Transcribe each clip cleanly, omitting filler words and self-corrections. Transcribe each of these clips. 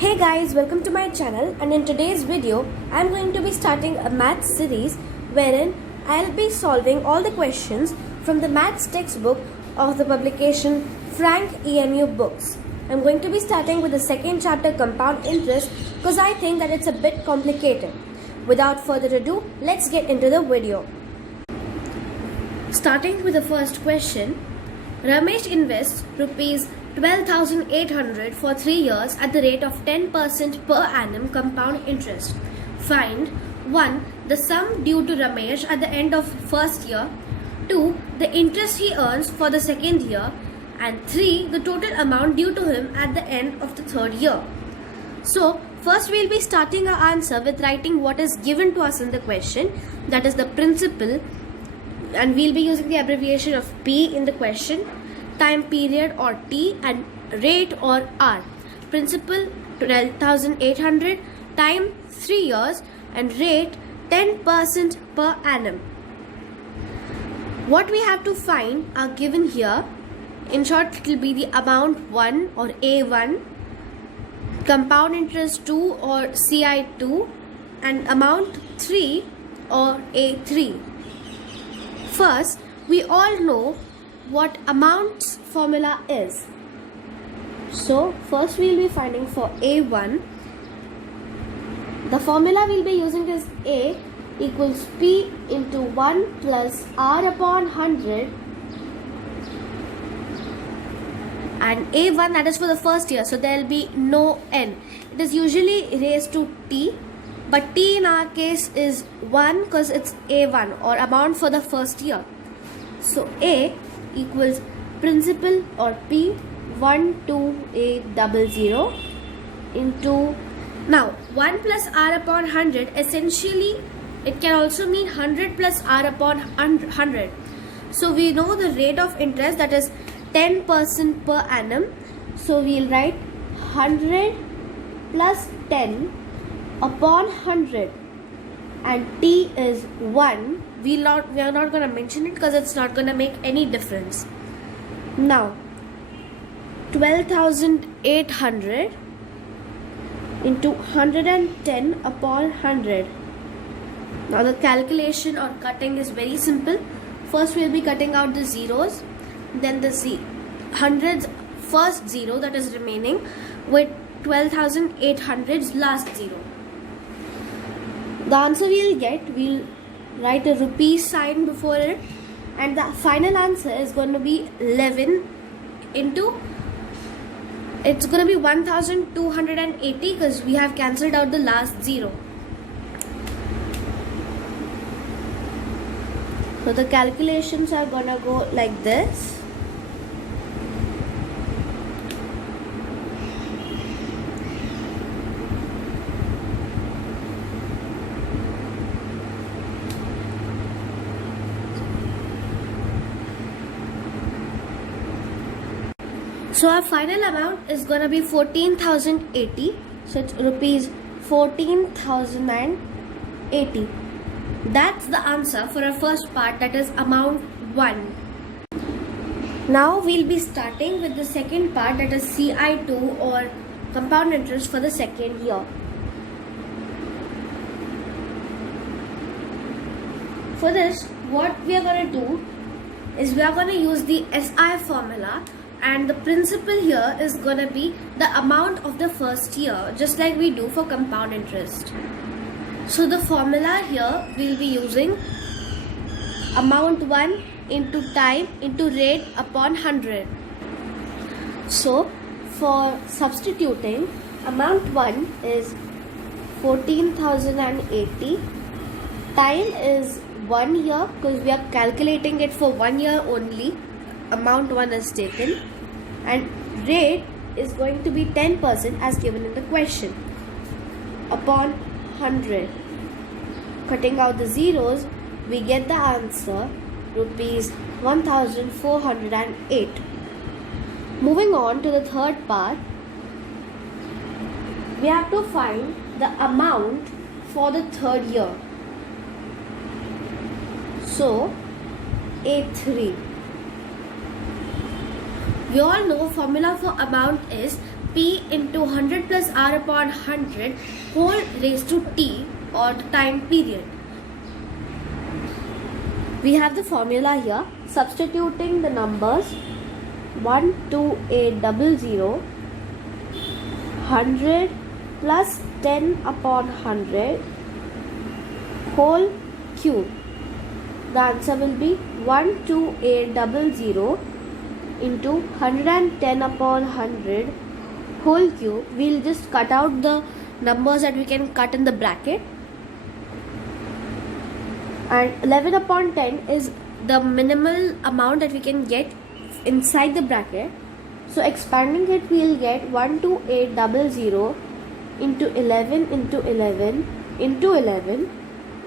Hey guys, welcome to my channel, and in today's video I'm going to be starting a maths series wherein I'll be solving all the questions from the maths textbook of the publication Frank EMU Books. I'm going to be starting with the second chapter, compound interest, because I think that it's a bit complicated. Without further ado, let's get into the video. Starting with the first question, Ramesh invests rupees 12,800 for 3 years at the rate of 10% per annum compound interest. Find 1. The sum due to Ramesh at the end of first year, 2. The interest he earns for the second year, and 3. The total amount due to him at the end of the third year. So, first we'll be starting our answer with writing what is given to us in the question, that is the principal, and we'll be using the abbreviation of P in the question, time period or T, and rate or R. Principal 12,800, time 3 years, and rate 10% per annum. What we have to find are given here. In short, it will be the amount 1 or A1, compound interest 2 or CI2, and amount 3 or A3. First, we all know what amounts formula is. So, first we will be finding for A1. The formula we will be using is A equals P into 1 plus R upon 100, and A1, that is for the first year, so there will be no N. It is usually raised to T, but T in our case is 1 because it's A1 or amount for the first year. So A equals principal or P 12,800 into, now 1 plus R upon 100, essentially it can also mean 100 plus R upon 100. So we know the rate of interest, that is 10% per annum. So we'll write 100 plus 10 upon 100, and T is 1. We are not going to mention it because it's not going to make any difference. Now 12,800 into 110 upon 100. Now the calculation or cutting is very simple. First we'll be cutting out the zeros, then the hundreds first zero that is remaining with 12,800's last zero. The answer we'll get, we'll write a rupees sign before it, and the final answer is going to be 11 into, it's going to be 1,280 because we have cancelled out the last zero. So the calculations are going to go like this. So our final amount is going to be 14,080. So it's rupees 14,080. That's the answer for our first part, that is amount 1. Now we'll be starting with the second part, that is CI2 or compound interest for the second year. For this, what we are going to do is we are going to use the SI formula, and the principal here is going to be the amount of the first year, just like we do for compound interest. So the formula here we'll be using amount 1 into time into rate upon 100. So for substituting, amount 1 is 14,080, time is 1 year because we are calculating it for 1 year only, amount 1 is taken, and rate is going to be 10% as given in the question upon 100. Cutting out the zeros, we get the answer rupees 1,408. Moving on to the third part, we have to find the amount for the third year. So A3. We all know formula for amount is P into into 100 plus r upon 100 whole raised to t, or the time period. We have the formula here. Substituting the numbers 12800, 100 plus 10 upon 100 whole cube. The answer will be 12800 into 110 upon 100 whole cube. We'll just cut out the numbers that we can cut in the bracket. And 11 upon 10 is the minimal amount that we can get inside the bracket. So expanding it, we'll get 12800 into 11 into 11 into 11,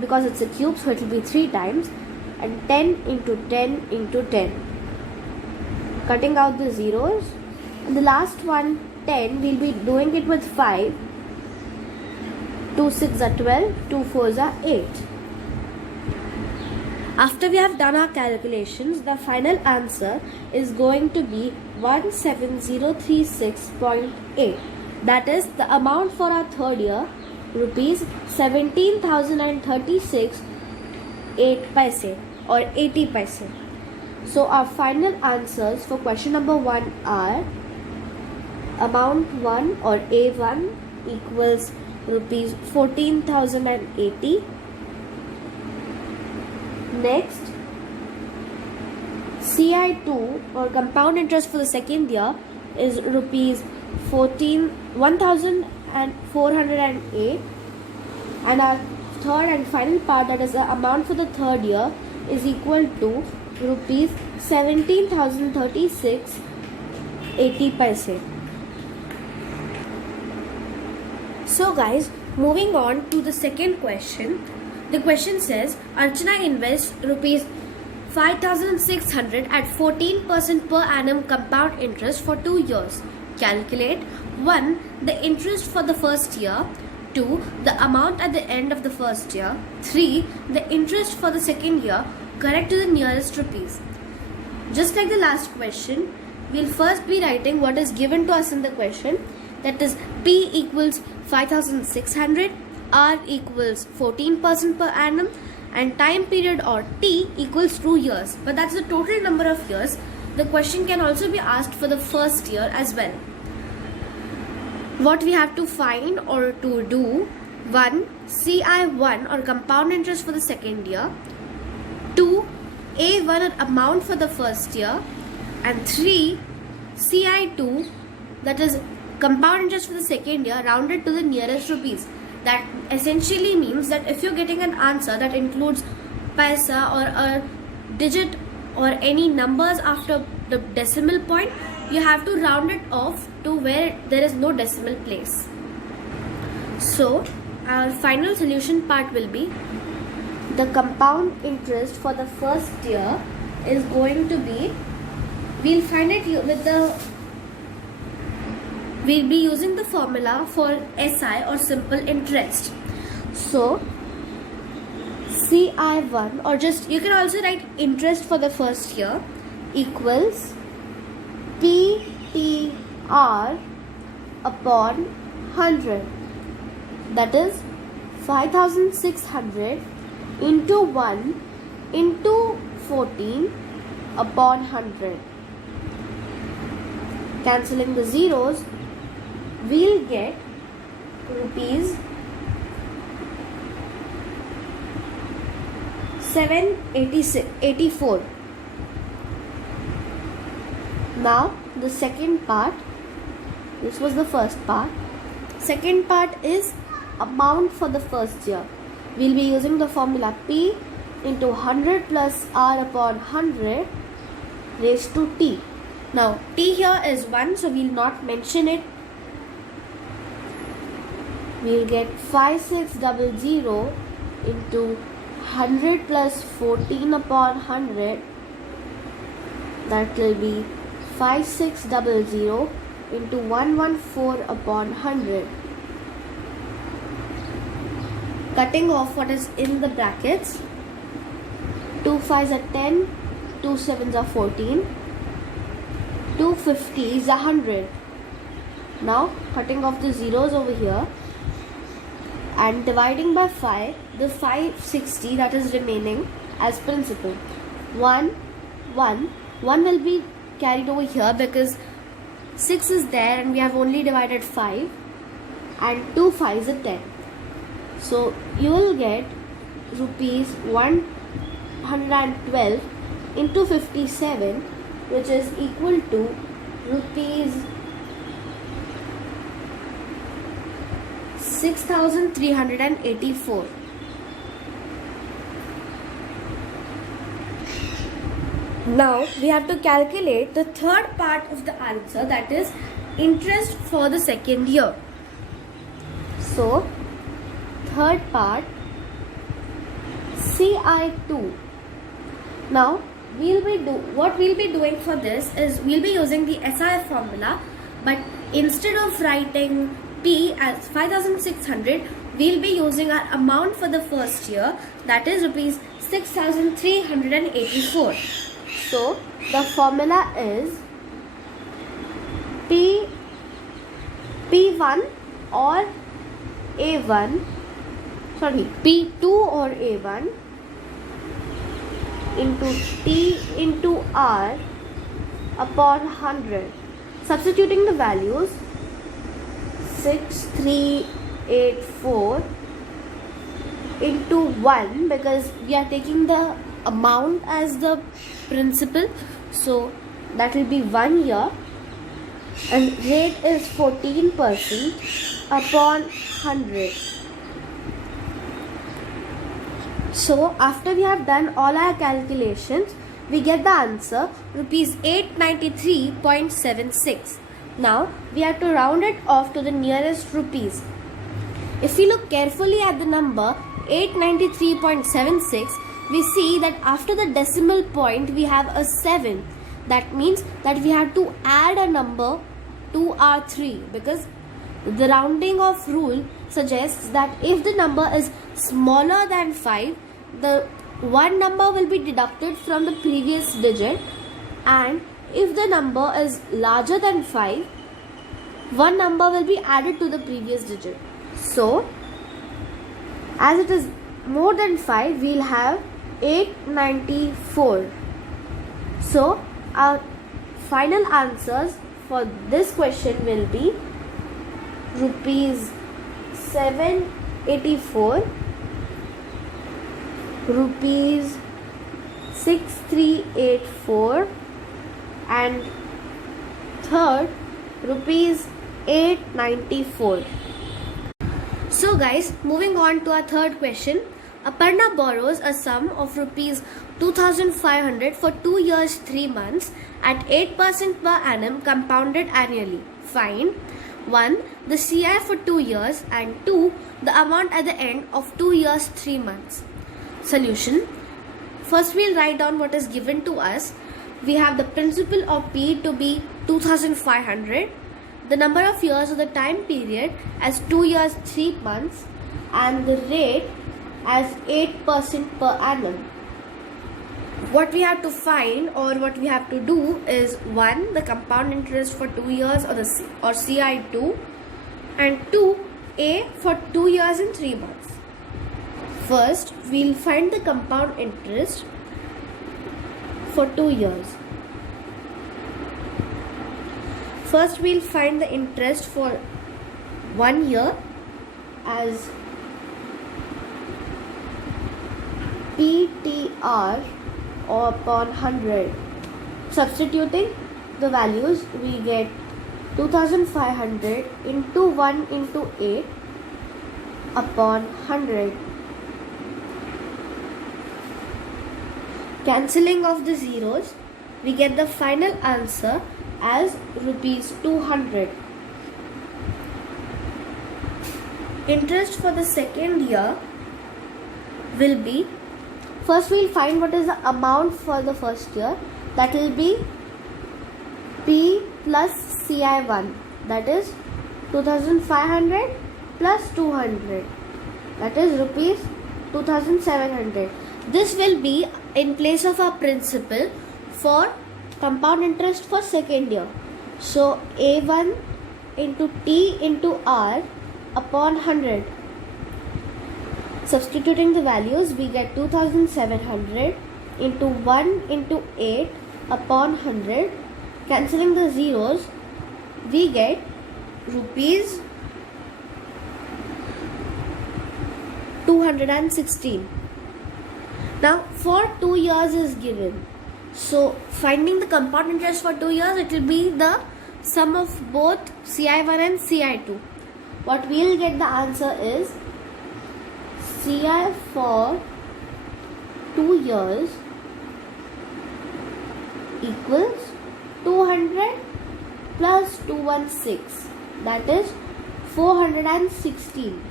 because it's a cube, so it will be 3 times, and 10 into 10 into 10. Cutting out the zeros, and the last one 10, we'll be doing it with 5. 2 6 are 12, 2 4s are 8. After we have done our calculations, the final answer is going to be 17036.8. That is the amount for our third year, rupees 17,036 8 paise or 80 paise. So our final answers for question number 1 are: amount 1 or A1 equals rupees 14,080. Next, CI2 or compound interest for the second year is rupees 1,408, and our third and final part, that is the amount for the third year, is equal to rupees 17,036 80 paise. So guys, moving on to the second question. The question says Archana invests rupees 5,600 at 14% per annum compound interest for 2 years. Calculate 1. The interest for the first year, 2. The amount at the end of the first year, 3. The interest for the second year, correct to the nearest rupees. Just like the last question, we'll first be writing what is given to us in the question, that is P equals 5,600, R equals 14% per annum, and time period or T equals 2 years. But that's the total number of years. The question can also be asked for the first year as well. What we have to find or to do: 1. CI1 or compound interest for the second year, 2. A1 or amount for the first year, and 3. CI2, that is compound interest for the second year rounded to the nearest rupees. That essentially means that if you're getting an answer that includes paisa or a digit or any numbers after the decimal point, you have to round it off to where there is no decimal place. So our final solution part will be: the compound interest for the first year is going to be, we'll find it with the, we'll be using the formula for SI or simple interest. So CI1, or just you can also write interest for the first year, equals PTR upon 100. That is 5,600 into 1 into 14 upon 100. Cancelling the zeros, we'll get rupees 784. Now the second part, this was the first part. Second part is amount for the first year. We'll be using the formula P into 100 plus R upon 100 raised to T. Now T here is 1, so we'll not mention it. We'll get 5600 into 100 plus 14 upon 100. That will be 5600 into 114 upon 100. Cutting off what is in the brackets. 2 5s are 10, 2 7s are 14, 250 is 100. Now cutting off the zeros over here and dividing by 5, the 560 that is remaining as principal. 1 will be carried over here because 6 is there and we have only divided 5, and 2 5s are 10. So you will get rupees 112 into 57, which is equal to rupees 6,384. Now we have to calculate the third part of the answer, that is interest for the second year. So third part, CI2. Now what we'll be doing for this is we'll be using the SI formula, but instead of writing P as 5,600, we'll be using our amount for the first year, that is rupees 6,384. So the formula is P1 or A1, P2 or A1 into T into R upon 100. Substituting the values, 6,384 into 1, because we are taking the amount as the principal, so that will be 1 year, and rate is 14% upon 100. So after we have done all our calculations, we get the answer rupees 893.76. Now we have to round it off to the nearest rupees. If we look carefully at the number 893.76, we see that after the decimal point we have a 7. That means that we have to add a number to our 3, because the rounding off rule suggests that if the number is smaller than 5, the one number will be deducted from the previous digit, and if the number is larger than 5, one number will be added to the previous digit. So as it is more than 5, we'll have 894. So our final answers for this question will be rupees 784, rupees 6384, and third rupees 894. So guys, moving on to our third question. Aparna borrows a sum of rupees 2,500 for 2 years 3 months at 8% per annum compounded annually. Find 1. the CI for 2 years, and 2. the amount at the end of 2 years 3 months. Solution. First we'll write down what is given to us. We have the principal of P to be 2,500, the number of years of the time period as 2 years 3 months, and the rate as 8% per annum. What we have to find, or what we have to do, is 1. the compound interest for 2 years, or CI2, and 2. A for 2 years and 3 months. First we'll find the compound interest for 2 years. First we'll find the interest for 1 year as PTR or upon 100. Substituting the values, we get 2,500 into 1 into 8 upon 100. Cancelling of the zeros, we get the final answer as rupees 200. Interest for the second year will be, first we'll find what is the amount for the first year. That will be P plus CI1, that is 2,500 plus 200, that is rupees 2,700. This will be in place of our principal for compound interest for second year. So A1 into T into R upon 100. Substituting the values, we get 2700 into 1 into 8 upon 100. Cancelling the zeros, we get rupees 216. Now for 2 years is given. So finding the compound interest for 2 years, it will be the sum of both CI1 and CI2. What we will get the answer is CI for 2 years equals 200 plus 216, that is 416.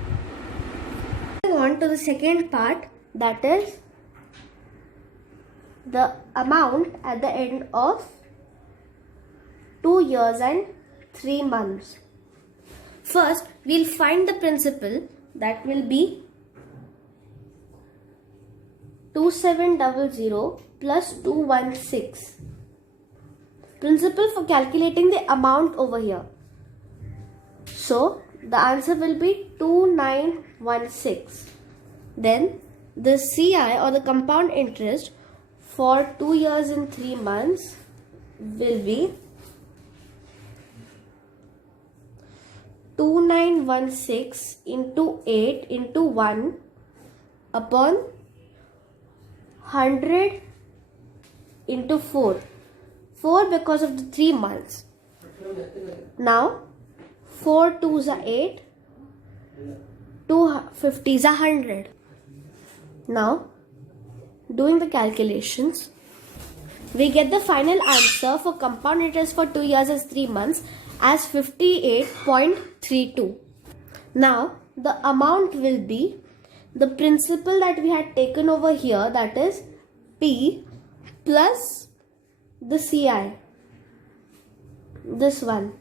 Moving on to the second part, that is the amount at the end of 2 years and 3 months. First, we'll find the principal, that will be 2700 plus 216. Principal for calculating the amount over here. So, the answer will be 2916. Then, the CI or the compound interest for 2 years and 3 months will be 2916 into 8 into 1 upon 100 into 4. 4 because of the 3 months. Now 4 2s are 8, 2 50s are 100. Now doing the calculations, we get the final answer for compound interest for 2 years and 3 months as 58.32. Now the amount will be the principal that we had taken over here, that is P plus the CI, this one.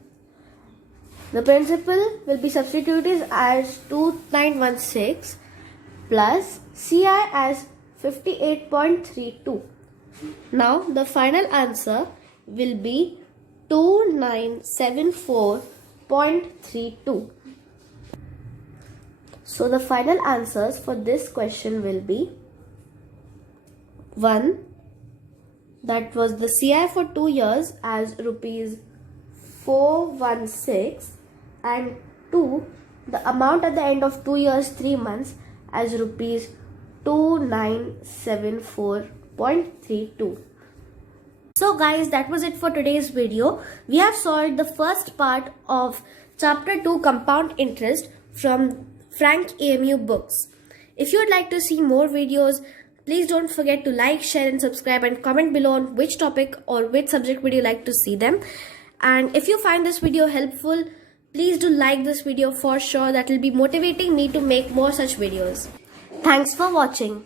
The principal will be substituted as 2916 plus CI as 58.32. Now the final answer will be 2974.32. So the final answers for this question will be 1. That was the CI for 2 years as rupees 416, and 2. The amount at the end of 2 years 3 months as rupees 2974.32. So guys, that was it for today's video. We have solved the first part of chapter 2 compound interest from Frank AMU books. If you would like to see more videos, please don't forget to like, share and subscribe, and comment below on which topic or which subject would you like to see them. And if you find this video helpful, please do like this video for sure. That will be motivating me to make more such videos. Thanks for watching.